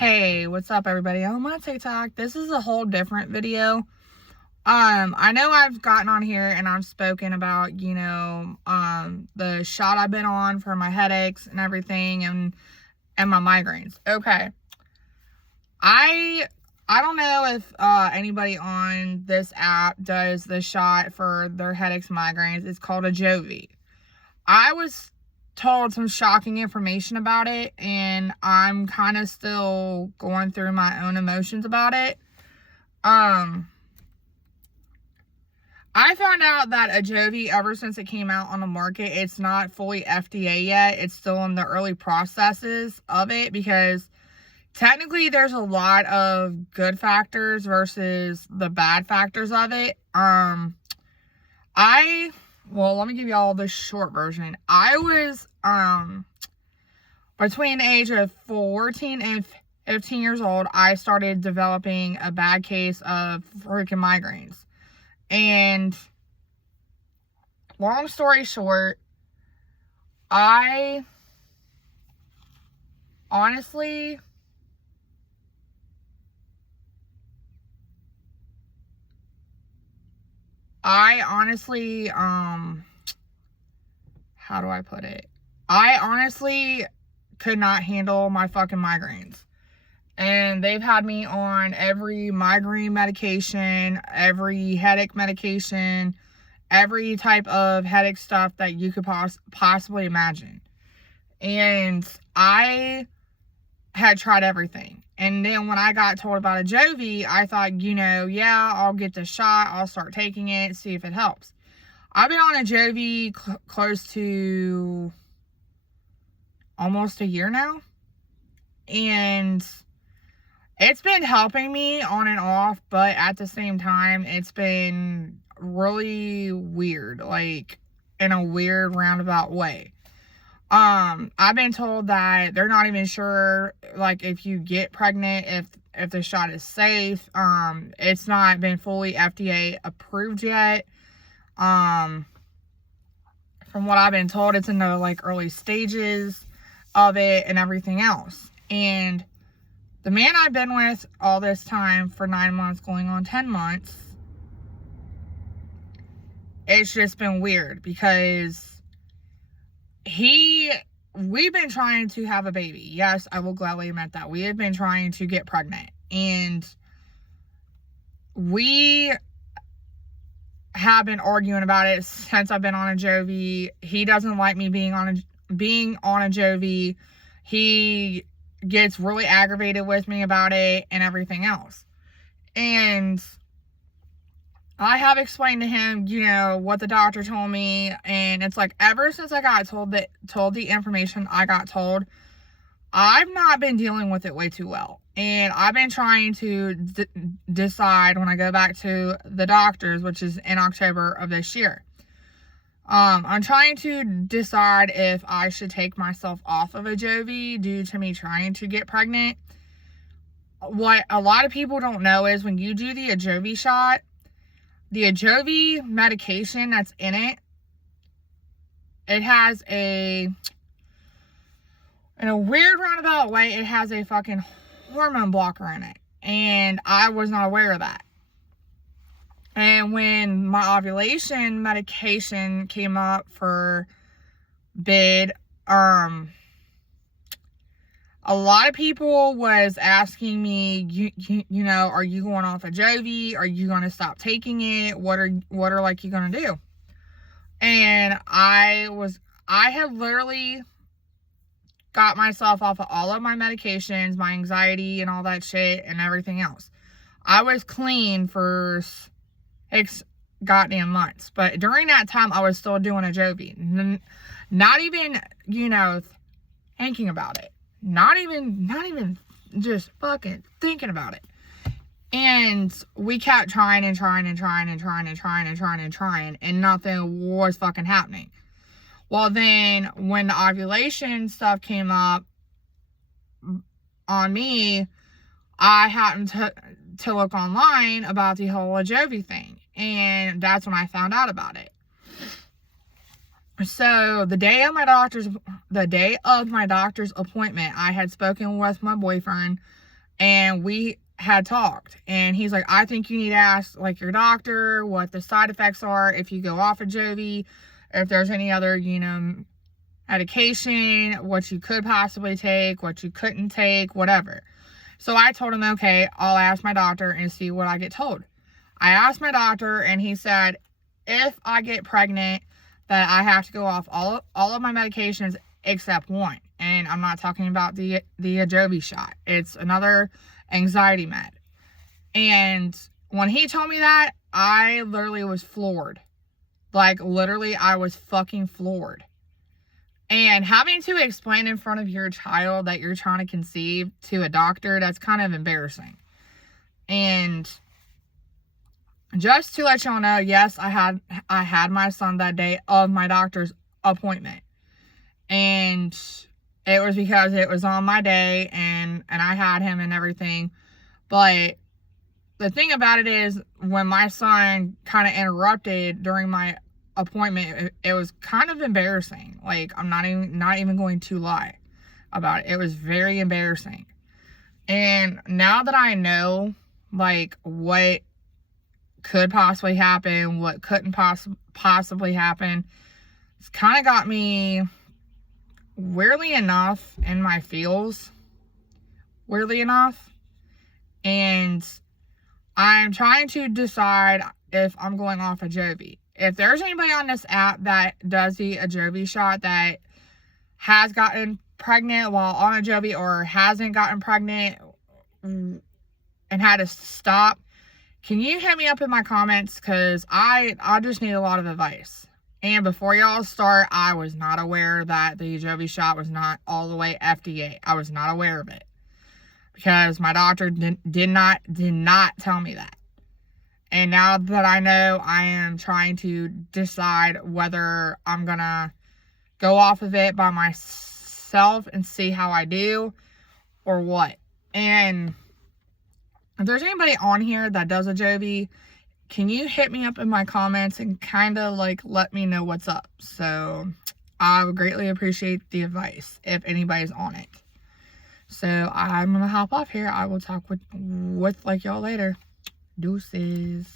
Hey, what's up everybody? I'm on TikTok. This is a whole different video. I know I've gotten on here and I've spoken about, the shot I've been on for my headaches and everything and my migraines. Okay. I don't know if anybody on this app does the shot for their headaches and migraines. It's called Ajovy. I was told some shocking information about it, and I'm kind of still going through my own emotions about it. I found out that Ajovy, ever since it came out on the market, it's not fully FDA yet. It's still in the early processes of it, because technically there's a lot of good factors versus the bad factors of it. Well, let me give you all the short version. I was between the age of 14 and 15 years old, I started developing a bad case of freaking migraines. And long story short, I honestly how do I put it? I honestly could not handle my fucking migraines. And they've had me on every migraine medication, every headache medication, every type of headache stuff that you could possibly imagine. And I had tried everything. And then when I got told about Ajovy, I thought, yeah, I'll get the shot. I'll start taking it, see if it helps. I've been on Ajovy close to almost a year now. And it's been helping me on and off, but at the same time, it's been really weird, like in a weird roundabout way. I've been told that they're not even sure, like, if you get pregnant, if the shot is safe. It's not been fully FDA approved yet. From what I've been told, it's in the, like, early stages of it and everything else. And the man I've been with all this time for 9 months, going on 10 months, it's just been weird, because we've been trying to have a baby. Yes, I will gladly admit that. We have been trying to get pregnant. And we have been arguing about it since I've been on Ajovy. He doesn't like me being on Ajovy. He gets really aggravated with me about it and everything else. And I have explained to him, what the doctor told me, and it's like, ever since I got told the information I got told, I've not been dealing with it way too well. And I've been trying to decide when I go back to the doctors, which is in October of this year. I'm trying to decide if I should take myself off of Ajovy due to me trying to get pregnant. What a lot of people don't know is when you do the Ajovy shot, the Ajovy medication that's in it, it has in a weird roundabout way, it has a fucking hormone blocker in it. And I was not aware of that. And when my ovulation medication came up for bid, a lot of people was asking me, are you going off Ajovy? Are you going to stop taking it? What are like you going to do? And I have literally got myself off of all of my medications, my anxiety and all that shit and everything else. I was clean for 6 goddamn months. But during that time, I was still doing Ajovy. Not even, thinking about it. Not even just fucking thinking about it. And we kept trying, and nothing was fucking happening. Well, then when the ovulation stuff came up on me, I happened to look online about the whole Ajovy thing. And that's when I found out about it. So the day of my doctor's appointment, I had spoken with my boyfriend And we had talked, and he's like, I think you need to ask like your doctor what the side effects are if you go off of Jovi, if there's any other, medication, what you could possibly take, what you couldn't take, whatever. So I told him, okay, I'll ask my doctor and see what I get told. I asked my doctor, and he said, if I get pregnant, that I have to go off all of my medications except one. And I'm not talking about the Ajovy shot. It's another anxiety med. And when he told me that, I literally was floored. Like, literally, I was fucking floored. And having to explain in front of your child that you're trying to conceive to a doctor, that's kind of embarrassing. And just to let y'all know, yes, I had my son that day of my doctor's appointment. And it was because it was on my day, and I had him and everything. But the thing about it is, when my son kind of interrupted during my appointment, it was kind of embarrassing. Like, I'm not even going to lie about it. It was very embarrassing. And now that I know, like, what could possibly happen, what couldn't possibly happen, it's kind of got me, weirdly enough, in my feels. Weirdly enough. And I'm trying to decide if I'm going off Ajovy. If there's anybody on this app that does the Ajovy shot that has gotten pregnant while on Ajovy, or hasn't gotten pregnant and had to stop, can you hit me up in my comments? Because I just need a lot of advice. And before y'all start, I was not aware that the Ajovy shot was not all the way FDA. I was not aware of it, because my doctor did not tell me that. And now that I know, I am trying to decide whether I'm gonna go off of it by myself and see how I do, or what. And if there's anybody on here that does Ajovy, can you hit me up in my comments and kind of like let me know what's up? So I would greatly appreciate the advice if anybody's on it. So I'm gonna hop off here. I will talk with like y'all later. Deuces.